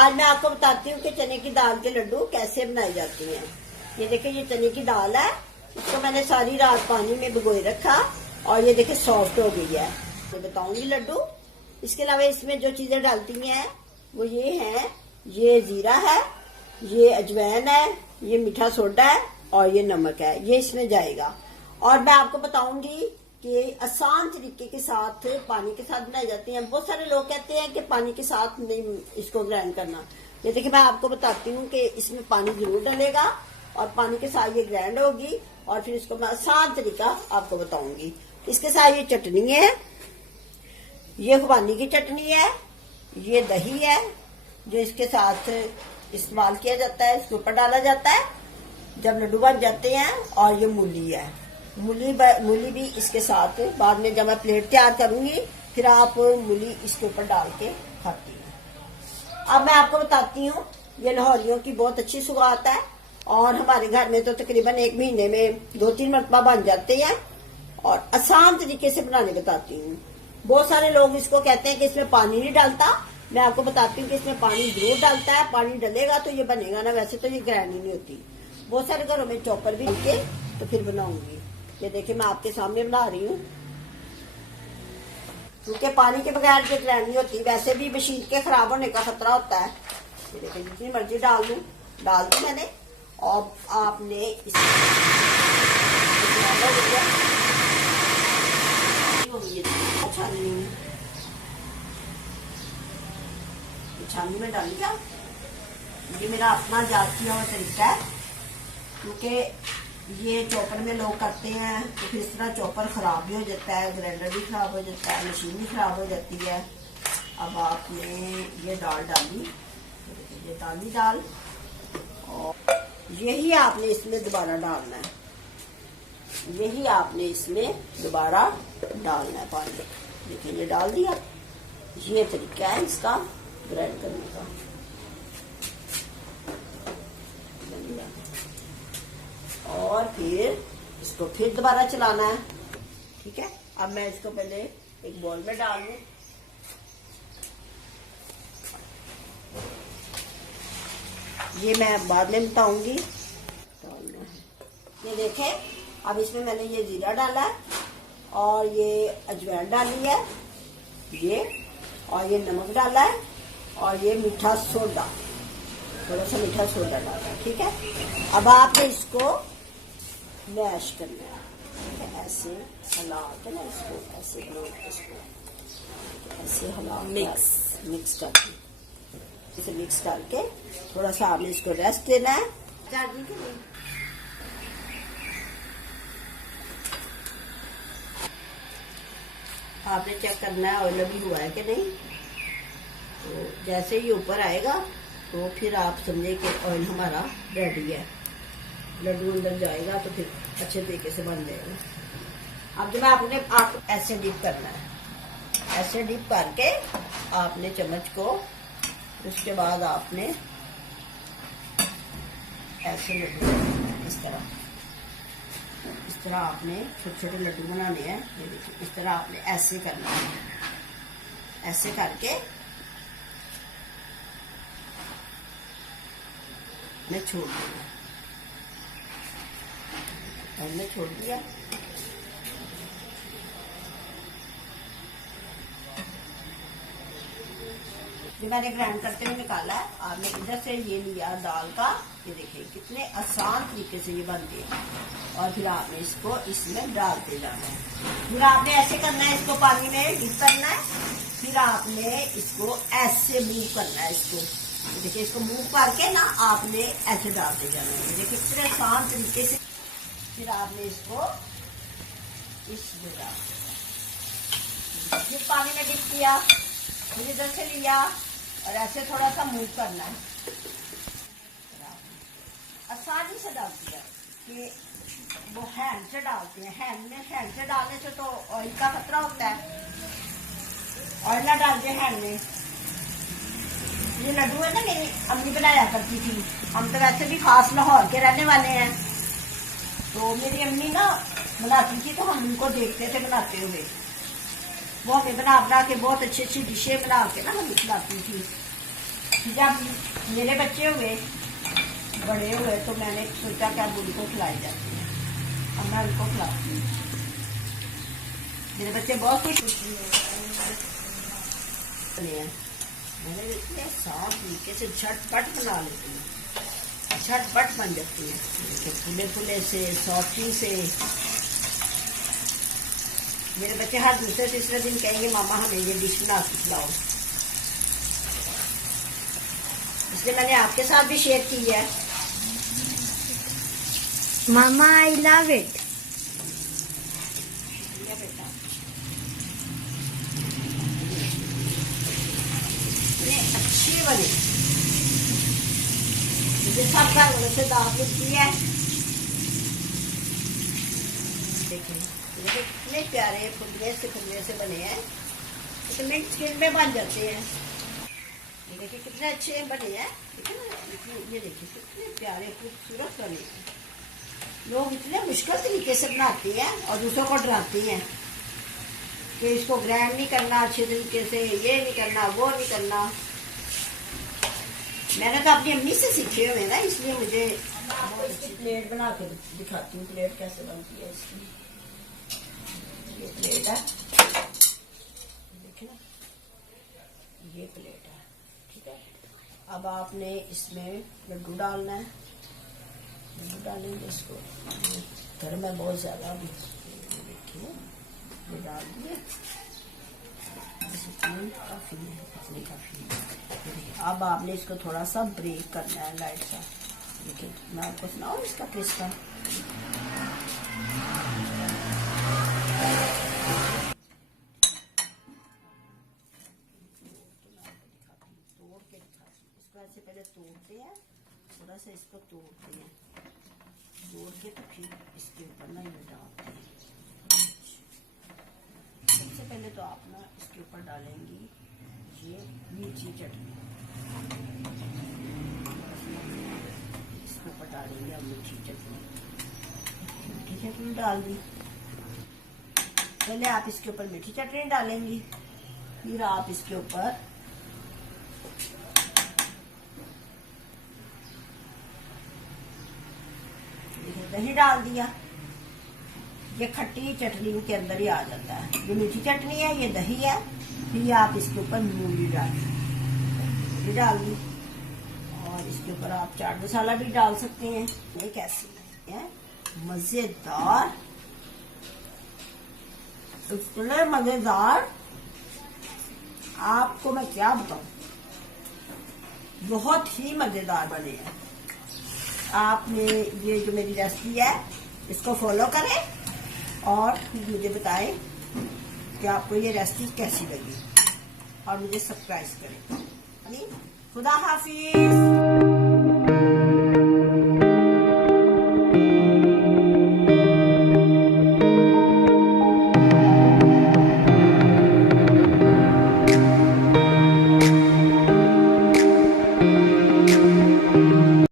आज मैं आपको बताती हूँ कि चने की दाल के लड्डू कैसे बनाए जाते हैं। ये देखिए, ये चने की दाल है, इसको मैंने सारी रात पानी में भिगोए रखा और ये देखिए सॉफ्ट हो गई है। मैं बताऊंगी लड्डू। इसके अलावा इसमें जो चीजें डालती हैं वो ये है, ये जीरा है, ये अजवाइन है, ये मीठा सोडा है और ये नमक है, ये इसमें जाएगा। और मैं आपको बताऊंगी कि आसान तरीके के साथ पानी के साथ बनाई जाती हैं। बहुत सारे लोग कहते हैं कि पानी के साथ नहीं इसको ग्राइंड करना। ये देखिए, मैं आपको बताती हूँ कि इसमें पानी जरूर डलेगा और पानी के साथ ये ग्राइंड होगी और फिर इसको मैं आसान तरीका आपको बताऊंगी। इसके साथ ये चटनी है, ये खुबानी की चटनी है, ये दही है जो इसके साथ इस्तेमाल किया जाता है, इसके ऊपर डाला जाता है जब लड्डू बन जाते हैं। और ये मूली है, मूली भी इसके साथ बाद में जब मैं प्लेट तैयार करूंगी फिर आप मूली इसके ऊपर डाल के खाती हैं। अब मैं आपको बताती हूँ, ये लाहौरियों की बहुत अच्छी सुगात है और हमारे घर में तो तकरीबन 1 महीने में 2-3 मरतबा बन जाते हैं और आसान तरीके से बनाने बताती हूँ। बहुत सारे लोग इसको कहते हैं कि इसमें पानी नहीं डालता। मैं आपको बताती हूँ कि इसमें पानी जरूर डालता है। पानी डलेगा तो ये बनेगा ना, वैसे तो ये ग्राइंड नहीं होती। बहुत सारे घरों में चॉपर भी लेके तो फिर बनाऊंगी। ये देखिए, मैं आपके सामने बना रही हूँ क्योंकि पानी के बगैर ये ग्राइंड नहीं होती। वैसे भी मशीन के खराब होने का खतरा होता है। ये देखिए, जितनी मर्जी डाल दी मैंने। और आपने छाननी में डाल दिया। ये मेरा अपना जात किया हुआ तरीका है क्योंकि ये चॉपर में लोग करते हैं तो फिर इस तरह चॉपर खराब भी हो जाता है, ग्राइंडर भी खराब हो जाता है, मशीन भी खराब हो जाती है। अब आपने ये दाल डाली, ये डाली दाल और यही आपने इसमें दोबारा डालना है, यही आपने इसमें दोबारा डालना है पानी। देखिए, ये डाल दिया। ये तरीका है इसका ग्राइंड करने का। और फिर इसको फिर दोबारा चलाना है। ठीक है, अब मैं इसको पहले एक बॉल में डाल लूं। ये मैं बाद में बताऊंगी डालना है। ये देखें, अब इसमें मैंने ये जीरा डाला है और ये अजवाइन डाली है, ये और ये नमक डाला है और ये मीठा सोडा, थोड़ा सा मीठा सोडा डाला है। ठीक है, अब आपने इसको मैश करना है, ऐसे हिला के ना इसको, ऐसे ऐसे हिला मिक्स करके, इसे मिक्स करके थोड़ा सा आपने इसको रेस्ट देना है। चार्जिंग के लिए आपने चेक करना है ऑयल भी हुआ है कि नहीं। तो जैसे ही ऊपर आएगा तो फिर आप समझे कि ऑयल हमारा रेडी है, लड्डू अंदर जाएगा तो फिर अच्छे तरीके से बन जाएगा। अब जब आप ऐसे डिप करना है, ऐसे डिप करके आपने चम्मच को, उसके बाद आपने ऐसे लड्डू इस तरह आपने छोटे छोटे लड्डू बनाने हैं। ये देखिए, इस तरह आपने ऐसे करना है, ऐसे करके मैं छोड़ दूंगा। हमने छोड़ दिया। जो मैंने ग्राइंड करते हुए निकाला है, आपने इधर से ये लिया दाल का। ये देखिए कितने आसान तरीके से ये बन गया। और फिर आपने इसको इसमें डालते जाना है। फिर आपने ऐसे करना है, इसको पानी में डिप करना है। फिर आपने इसको ऐसे मूव करना है। इसको देखिए, इसको मूव करके ना आपने ऐसे डालते जाना है। देखिए कितने आसान तरीके से। फिर आपने इसको इसमें डाल दिया, फिर पानी में डिप किया, फिर इधर से लिया और ऐसे थोड़ा सा मूव करना है। आसानी से डाल दिया कि वो हैंड से डालते हैं। हैंड से डालने से तो ऑयल का खतरा होता है, ऑयल ना डाल दे हैंड में। ये लड्डू है ना, मेरी अम्मी बनाया करती थी। हम तो वैसे भी खास लाहौर के रहने वाले हैं, तो मेरी अम्मी ना बनाती थी तो हम उनको देखते थे बनाते हुए। वो हमें बना के बहुत अच्छी अच्छी डिशें बना के ना हमें खिलाती थी। जब मेरे बच्चे हुए बड़े हुए तो मैंने सोचा कि अब उनको खिलाई जाती है, अब मैं उनको खिलाती हूँ। मेरे बच्चे बहुत खुश हैं। मैंने देखिए साफ तरीके से झटपट बना लेती हूँ, झटपट बन जाती है। देखिए फूले फूले से, सॉफ्टी से। मेरे बच्चे हर दूसरे तीसरे दिन कहेंगे मामा हमें ये डिश बना के खिलाओ, इसलिए मैंने आपके साथ भी शेयर की है। मामा आई लव इट। बेटा अच्छी बनी, मुझे सब रंगों से दाल मिलती है। देखिए कितने प्यारे फुलवे से बने हैं, तो मिनट स्किन में बन जाते हैं। ये देखिए कितने अच्छे बने हैं, ठीक है ना। ये देखिए कितने प्यारे खूबसूरत बने हैं। लोग इतने मुश्किल तरीके से बनाते हैं और दूसरों को डराते हैं कि इसको ग्राइंड नहीं करना अच्छे तरीके से, ये नहीं करना, वो नहीं करना। मैंने तो अपनी अम्मी से सीखे हुए ना, इसलिए मुझे बहुत अच्छी प्लेट बना के दिखाती हूँ। प्लेट कैसे बनती है इसकी। ये प्लेट है, देखिए ना, ये प्लेट है, ठीक है। अब आपने इसमें लड्डू डालना है, लड्डू डालेंगे इसको। घर में बहुत ज्यादा भी, देखिए ये डाल दिए, काफी है, इतनी काफी है। अब आपने इसको थोड़ा सा ब्रेक करना है लाइट सा। देखिए मैं आपको सुनाऊं इसका किस्सा। तोड़ के इसको ऐसे पहले तोड़ते हैं, थोड़ा सा इसको तोड़ते हैं, तोड़ के तो फिर इसके ऊपर ना ये डालते हैं। सबसे पहले तो आप ना इसके ऊपर डालेंगी ये मीठी चटनी, इसके ऊपर डालेंगे अब मीठी चटनी डाल दी। पहले आप इसके ऊपर मीठी चटनी डालेंगी, फिर आप इसके ऊपर दही डाल दिया। ये खट्टी चटनी के अंदर ही आ जाता है। ये मीठी चटनी है, ये दही है, फिर आप इसके ऊपर मूली डाल दी और इसके ऊपर आप चाट मसाला भी डाल सकते हैं। ये कैसी है मजेदार, इतने मजेदार, आपको मैं क्या बताऊं, बहुत ही मजेदार बने हैं। आपने ये जो मेरी रेसिपी है इसको फॉलो करें और मुझे बताएं कि आपको ये रेसिपी कैसी लगी और मुझे सब्सक्राइब करें। खुदा हाफिज।